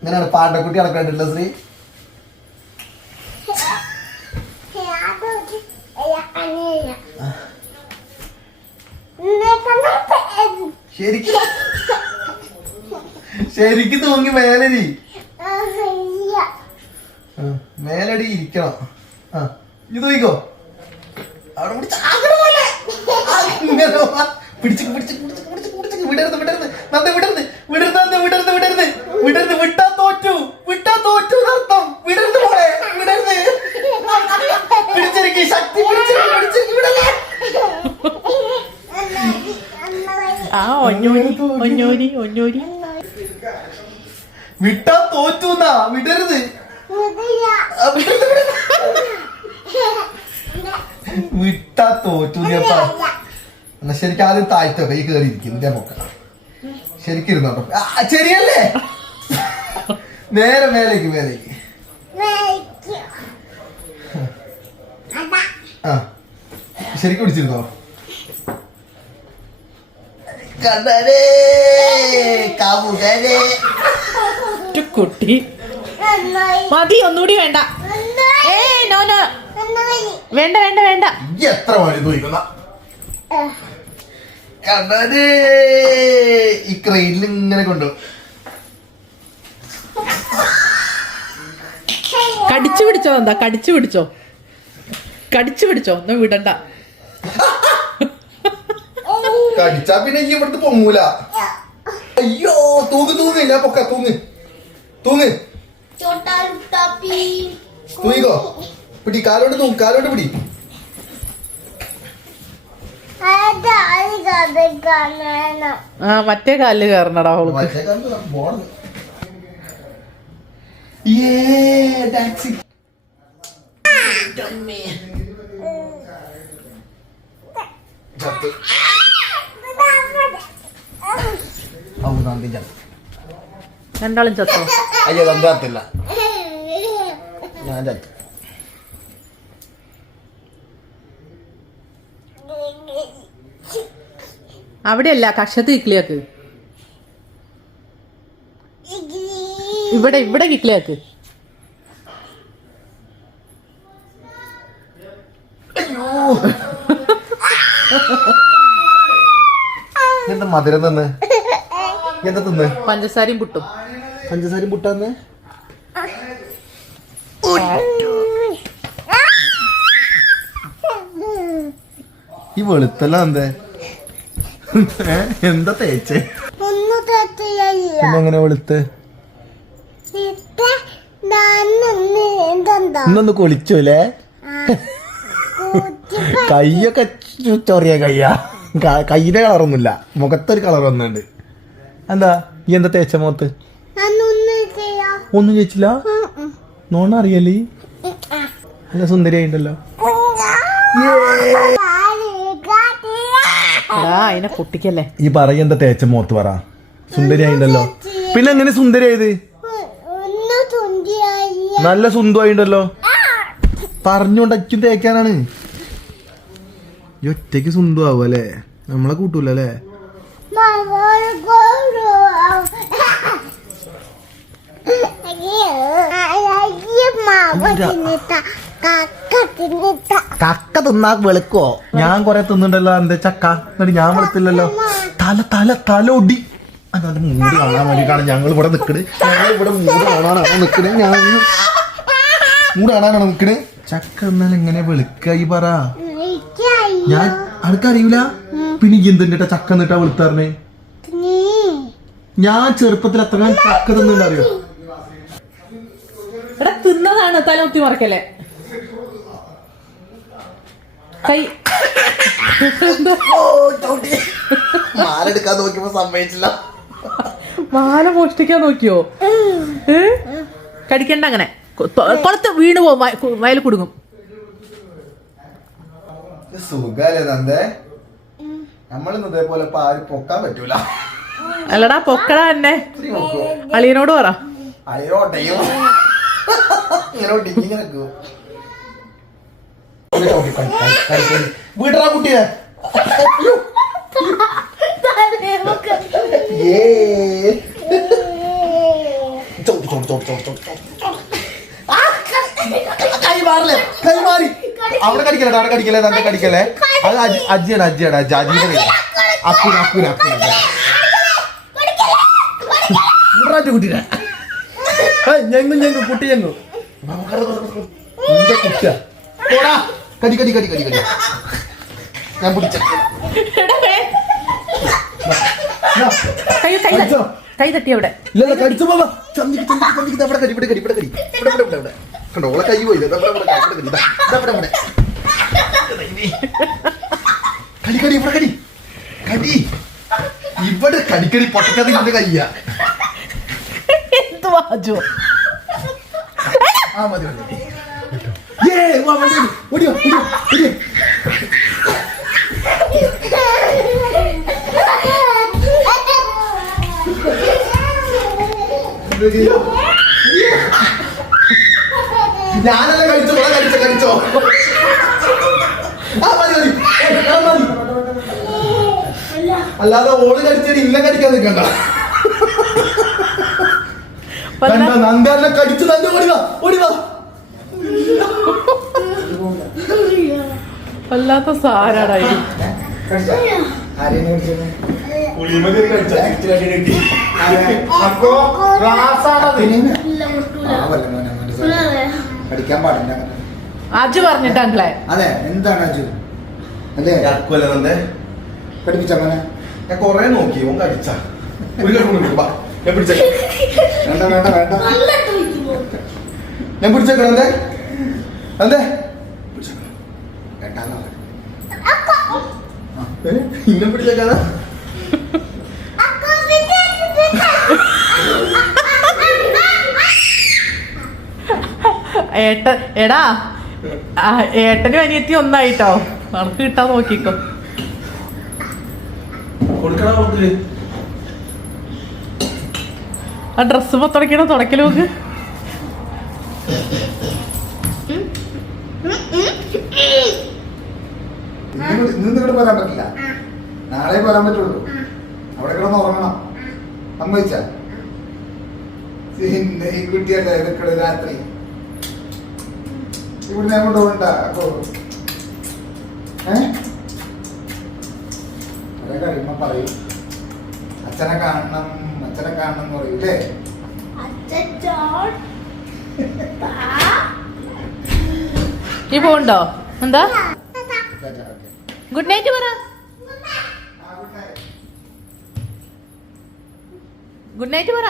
ഇങ്ങനെയാണ് പാണ്ടക്കുട്ടി നടക്കണ്ടല്ലോ ശ്രീ. ശരിക്കും. ശരിക്കും തൂങ്ങി മേലടി. മേലടി ഇരിക്കണം. ആ ഇത് നോക്കിക്കോ അവിടെ ഇങ്ങനെ. പിടിച്ച് പിടിച്ച് പിടിച്ച് പിടിച്ച് പിടിച്ച് വിടരുത് വിടരുത്. നന്ദി വിടരുത്. വിടരുത് നന്ദി വിടരുത് വിടരുത്. വിടരുത് വിട്ടാ തോറ്റു. വിട്ടാ തോറ്റു എന്നർത്ഥം വിടരുത് മോളെ വിടരുത്. പിടിച്ചിരിക്കും ശക്തി പിടിച്ചിരിക്കും പിടിച്ചിരിക്കും വിടല്ലേ ആ ഒഞ്ഞൂരി ഒഞ്ഞൂരി ഒഞ്ഞൂരി. വിട്ടാ തോറ്റു എന്നാ? വിടരുത്. വിട്ടാ തോറ്റു എന്നപ്പാ എന്നാ ശരിക്കും ആദ്യം താഴ്ത്തോ കൈ കയറി ഇരിക്കും ഇതേ പൊക്ക ശരിക്കും ഇരുന്നോട്ടോ ശരിയല്ലേ? നേരെ മേലേക്ക് മേലേക്ക്. ആ ശരിക്കും പിടിച്ചിരുന്നോ? കുട്ടി. മതി ഒന്നുകൂടി വേണ്ട. ഏ നോ നോ. വേണ്ട വേണ്ട വേണ്ട. എത്ര വഴി പോയിക്കുന്ന കണ്ടരേ ഈ ക്രെയിനിൽ ഇങ്ങനെ കൊണ്ടുപോകും കടിച്ചു പിടിച്ചോ എന്താ? കടിച്ചു പിടിച്ചോ? കടിച്ചു പിടിച്ചോ? ഒന്നും വിടണ്ട. കടിച്ചാ പിന്നെ ഈ ഇവിടുത്തെ പൊങ്ങൂല. അയ്യോ തൂങ്ങ് തൂങ്ങ്. ഞാൻ പൊക്ക തൂങ്ങ്. തൂങ്ങ്. തൂങ്ങിക്കോ? പിടി കാലോട്ട് തൂങ്ങ് കാലോട്ട് പിടി. ആ മറ്റേ കാലിൽ കയറണടാ ചത്ത്. രണ്ടാളും ചത്തോ? അയ്യോ ഞാൻ ചത്തു. അവിടെയല്ല കക്ഷത്ത് കിക്ലിയാക്ക് ഇവിടെ ഇവിടെ കിക്ലിയാക്ക് എന്താ മധുരം തന്ന്? എന്താ തിന്ന്? പഞ്ചസാരയും പുട്ടും. പഞ്ചസാരയും പുട്ടാന്ന് ഈ വെളുത്തല്ല എന്തേ? എന്താ തേച്ചേ? എങ്ങനെ വെളുത്ത്? ഇന്നൊന്ന് കുളിച്ചു അല്ലേ? കയ്യൊക്കെ ചൊറിയ കയ്യാ. കയ്യിലെ കളറൊന്നുമില്ല. മുഖത്തൊരു കളർ വന്നുണ്ട് എന്താ? ഈ എന്താ തേച്ച മുഖത്ത്? ഒന്നും ചേച്ചില്ല നോണ അറിയല്ലേ നല്ല സുന്ദരിയായിട്ടല്ലോ അതിനെ പൊട്ടിക്കല്ലേ. ഈ പറയ എന്താ തേച്ച മോത്ത് പറ. സുന്ദരിയായിണ്ടല്ലോ. പിന്നെ എങ്ങനെ സുന്ദരിയായത്? നല്ല സുന്ദരമായിണ്ടല്ലോ ആയിണ്ടല്ലോ അച്ഛൻ തേക്കാനാണ്. ഈ ഒറ്റയ്ക്ക് സുന്ദമാവും അല്ലേ? നമ്മളെ കൂട്ടൂല കക്ക തിന്നാ വെളുക്കോ? ഞാൻ കൊറേ തിന്നുണ്ടല്ലോ എന്താ ചക്ക എന്നിട്ട് ഞാൻ വെളുത്തില്ലല്ലോ. തല തല തല ഒടി അതെ മൂട് കാണാൻ വേണ്ടിയിട്ടാണ് ഞങ്ങൾ ഇവിടെ നിക്കണ്. ഞങ്ങൾ ഇവിടെ മൂട് കാണാനാണോ നിക്കണ്. ഞാൻ മൂട് കാണാനാണോ നിക്കണ്. ചക്ക എന്നാൽ എങ്ങനെ വെളുക്കായി ഈ പറ ഞാൻ ആൾക്കറിയൂല പിന്നെ എന്തിന്റെ ചക്ക എന്നിട്ടാ വെളുത്താറിനെ ഞാൻ ചെറുപ്പത്തിൽ എത്ര ചക്ക തിന്നുണ്ടറിയോ എടാ തിന്നതാണ് തല കുത്തി മറക്കല്ലേ? കൈ. മാലെടുക്കാൻ നോക്കിയപ്പോ സമ്മതിച്ചില്ല. മാല മോഷ്ടിക്കാൻ നോക്കിയോ? ഏ? കടിക്കണ്ട അങ്ങനെ. കൊളത്ത് വീണ് പോകും വയൽ കുടുങ്ങും. സുഖല്ലേ നന്ദേ? നമ്മളിന്ന് ഇതേപോലെ ആരും പൊക്കാൻ പറ്റൂല. അല്ലടാ പൊക്കടാ നോക്കൂ അളിയനോട് പറ. ഇങ്ങനെ വിടറാ കുട്ടിയെ. ചോട്ട് ചോട്ട് ചോട്ട് ചോട്ട് ചോട്ട് കൈ മാറില്ലേ? കൈ മാറി. അവിടെ കടിക്കല്ലേ അവിടെ കടിക്കല്ലേ തന്നെ കടിക്കല്ലേ? അത് അജി അജിയാണ് അജിയാണ് അജി അജിയുടെ കൈ അക്കുന അക്കുന അക്കുന ഇമ്രാന്റെ കുട്ടീനെ. ഞെങ്ങു ഞെങ്ങു കുട്ടി ഞെങ്ങു. കുട്ടിയാ. പോടാ. കടി കടി കടി കടി കടി. ഞാൻ പിടിച്ച. കൈ തട്ടി. അവിടെ. കണ്ടോ ഓളെ കൈ പോയില്ല? കടി കടി ഇവിടെ കടി. കടി. ഇവിടെ കടിക്കടി പൊട്ടക്കാതെ ഇന്റെ കയ്യാ. ആ മതി മതി. ഏ വാ വണ്ടി ഓടി ഓടി ഓടി ഞാനല്ല കഴിച്ചോ? ഇവിടെ കഴിച്ചോ കഴിച്ചോ? ആ മതി മതി. മതി. അല്ലാതെ ഓൾ കടിച്ചാൽ ഇല്ല കടിക്കാൻ നിൽക്കണ്ട. കണ്ട? നന്ദ കടിച്ചു തന്നെ ഓടി വാ. വല്ലാത്ത സാരാടായി അജു പറഞ്ഞിട്ട് അങ്കളെ. അതെ എന്താണ് അജു അല്ലേ പഠിപ്പിച്ച നോക്കി ഓൻ വാ ഞാൻ പിടിച്ചേക്കണം പറഞ്ഞു. ഏ? ഇന്നെ പിടിച്ചേക്കാനാ ഏട്ട എടാ ഏട്ടനും അനിയത്തി ഒന്നായിട്ടോ? നമുക്ക് കിട്ടാൻ നോക്കിക്കോ. ആ ഡ്രസ്സ് തുടക്കണ? തുടക്കൽ നോക്ക്. ഇന്ന് ഇവിടെ പോരാൻ പറ്റില്ല. നാളെ പോരാൻ പറ്റുള്ളൂ. അവിടെ കിടന്ന് ഉറങ്ങണം. സമ്മതിച്ച? പിന്നെ ഈ കുട്ടിയല്ലേ ഇതൊക്കെ രാത്രി. ഇവിടെ ഞാൻ കൊണ്ടുപോകണ്ട അപ്പോ. ഏ? അതെ കഴിയുമ്പോ പറയും. അച്ഛനെ കാണണം അച്ഛനെ കാണണം എന്ന് പറയൂലേ ഇപ്പൊ ഉണ്ടോ എന്താ. ഗുഡ് നൈറ്റ് പറ. ഗുഡ് നൈറ്റ് പറ